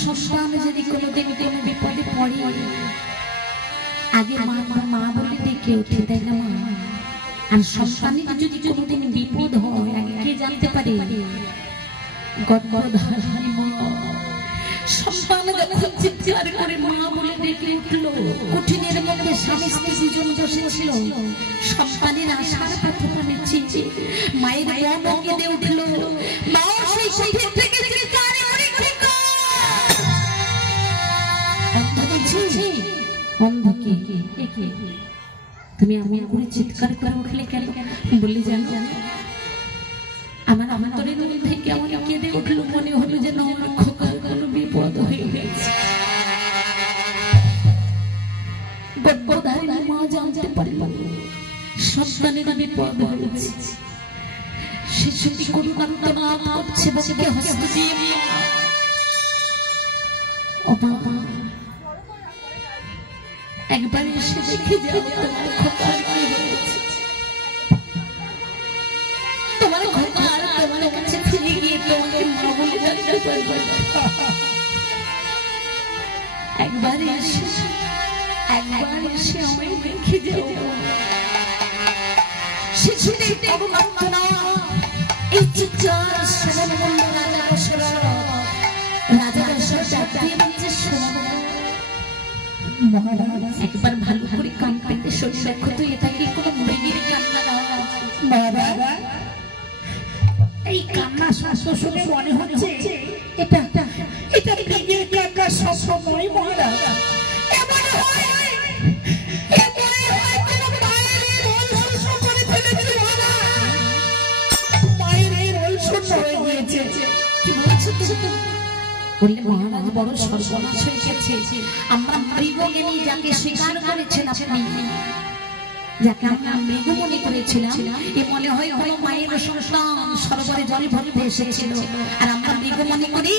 সন্তান যদি কোনোদিন কোনো বিপদে পড়ে আগে মা মা বলে ডেকে ওঠে, তাই না মা? আর সন্তানের যদি কোনোদিন বিপদ হয় আগে কে জানতে পারে? গর্ভধারিণী মা। সন্তান যখন চিৎকার করে মা বলে ডেকে উঠল, কঠিনের মধ্যে স্বামী স্ত্রী দুজন বসেছিল, সন্তানের আশার কথা নিচ্ছে, মায়ের মন কেঁদে উঠল। মা সেই কঠিন থেকে চিৎকার করে অন্ধকে তুমি আমি করে চিৎকার করে উঠলে কেন? বলে জানো আমার অন্তরের মধ্যে কেমন কেঁদে উঠল, মনে হলো যেন আমার খোকার কোনো বিপদ হয়ে গেছে। গর্ভধারিণী মা জানতে পারল সন্তানের বিপদ হয়েছে। শিশুটি করুণার্তনা করছে, বুকে হস্ত দিয়ে ও বাবা একবার এসে দেখে যাও তোমার খোকার কি হয়েছে। তোমার খোকার তোমার কাছে ফিরে গিয়ে তোমাকে মা বলে ডাকতে পারবে। একবার এসে আমায় দেখে যাও। শিশুটির করুণার্তনা এই চিৎকার শুনে বলল রাজা দশরথ। রাজা দশরথ ডাকতে বলছে, একবার ভালো করে কান পেতে শুনে দেখো তো এটা কি কোনো মুরগির কান্না না? এই কান্না শব্দ শুনে মনে হচ্ছে এটা মৃগের কান্না শব্দ নয় মহারাজ। এমন হয় কোনো মায়ের রোল শস্য করে ফেলেছে মহারাজ। মায়ের রোল শস্য হয়ে গিয়েছে। কি বলছো তুমি? বললে মহারাজ বড় সর্বনাশ হয়ে গেছে। আমরা মৃগকে নিয়ে যাকে শিকার করেছেন আপনি, যাকে আমরা মৃগ মনে করেছিলাম, এ মনে হয় কোনো মায়ের সন্তান সরোবরে জল ভরতে এসেছিল, আর আমরা মৃগ মনে করি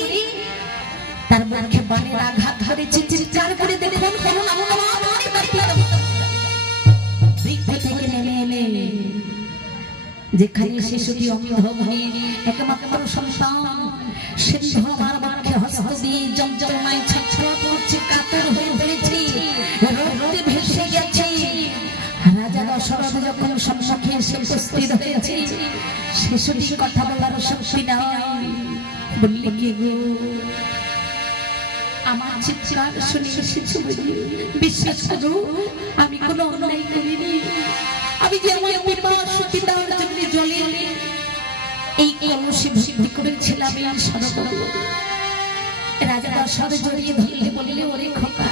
তার মুখে বাণের আঘাত ধরেছে। চিৎকার করে দেখুন বৃক্ষ থেকে নেমে এলে যেখানে শিশুটি অন্ধ হয়ে একমাত্র সন্তান সিন্ধু আমার মুখে হস্ত দিয়ে যন্ত্রণায় ছটফট করছে, কাতর হয়ে পড়েছে, রক্তে ভেসে গেছে। রাজা দশরথ যখন সম্মুখে এসে উপস্থিত হয়েছে, শিশুটির কথা বলার শক্তি নাই। বললে কি গো, আমার চিৎকার শুনে এসেছে বুঝি? বিশ্বাস করো আমি কোনো অন্যায় করিনি। আমি যে আমার পিতার জন্য জলে এই কলসি ভর্তি করেছিলাম এই সরোবরে। রাজা দশরথ জড়িয়ে ধরলে বললে, ওরে খোকা,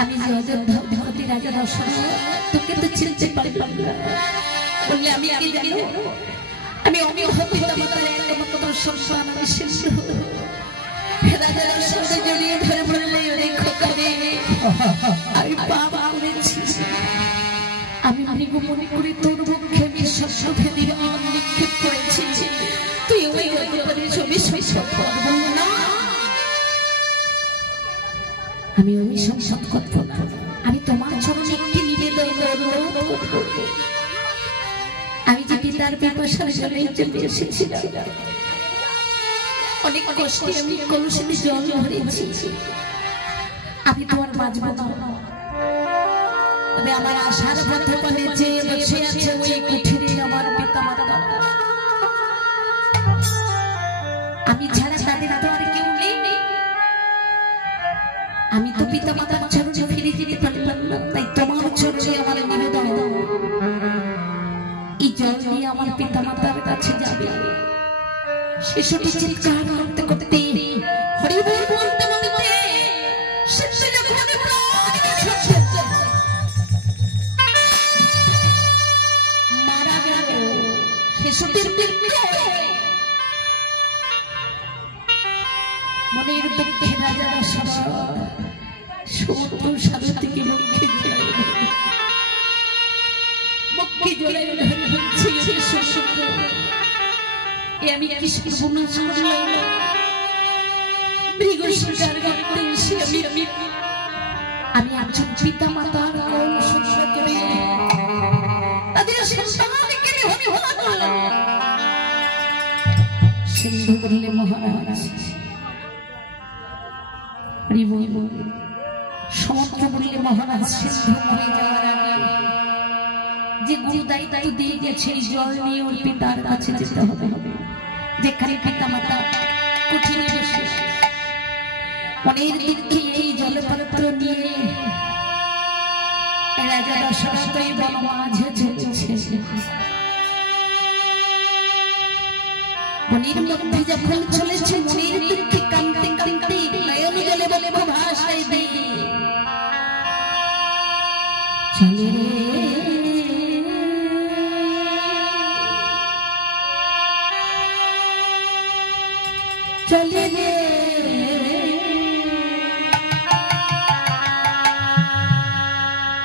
আমি যে অযোধ্যাপতি রাজা দশরথ, তোকে তো চিনতে পারলাম না। বললে আমি কি জানো? আমি পিতামাতার একমাত্র সন্তান, আমি শিশু। রাজা দশরথ জড়িয়ে ধরে বললে, ওরে খোকা রে, আমি পাপ করেছি। আমি মৃগ মনে করি তোর মুখে আমি শস্যে দিবান নিক্ষেপ করেছি। তুই ওই অভিশাপ করব না। আমি অভিশাপ করব না। আমি তোমার চরণে একটি নিবেদন করব। আমি যে পিতার পিপাসার জলে চলে এসেছিলাম, অনেক কষ্টে আমি কলসিতে জল ভরেছি। আমি তোমার বাঁচব না। তবে আমার আশার পথে পথে যে বসে আছে ওই কুঠিরে আমার পিতামাতা, আমি ছাড়া তাদের তো আর কেউ নেই। আমি তো পিতামাতার চরণে ফিরে যেতে পারলাম না, তাই তোমার চরণে আমার নিবেদন, এই জল নিয়ে আমার পিতামাতার কাছে যাবে। শিশুটি চিৎকার করতে করতে হরি বল বলতে বলতে মারা গেল। শিশুটির মনের দুঃখে রাজা দশরথ সমুদ্র সাগর থেকে মুখে জড়াই আমি কি সর্বনাশ করলাম? মৃগ শিকার করতে এসে আমি একজন পিতা মাতার কোল শস্য করে তাদের সন্তানকে হত্যা করলাম। সিন্ধু বললে মহারাজ, সমুদ্র বললে মহারাজ সিন্ধু মরে যাওয়ার আগে যে গুরু দায়িত্ব দিয়ে গেছে জল নিয়ে ওর পিতার কাছে যেতে হবে, যেখানে পিতা মাতা কুঠিরে বসে অনেক দিনকে এই জলপাত্র নিয়ে রাজা দশরথ বন মাঝে চলছে। মনির মধ্যে যখন চলেছে মনির দুঃখে কাঁদতে কাঁদতে নয়ন জলে বলে ভাষায় দিয়ে চলে রে চলে রে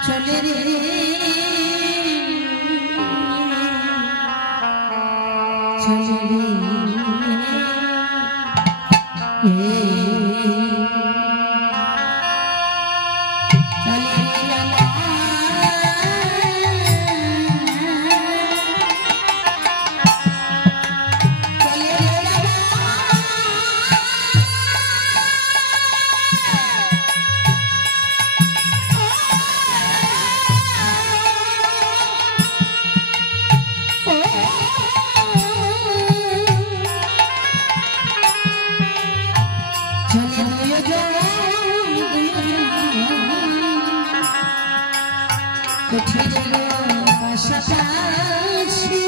চলে রে চলে রে পাশাপাশি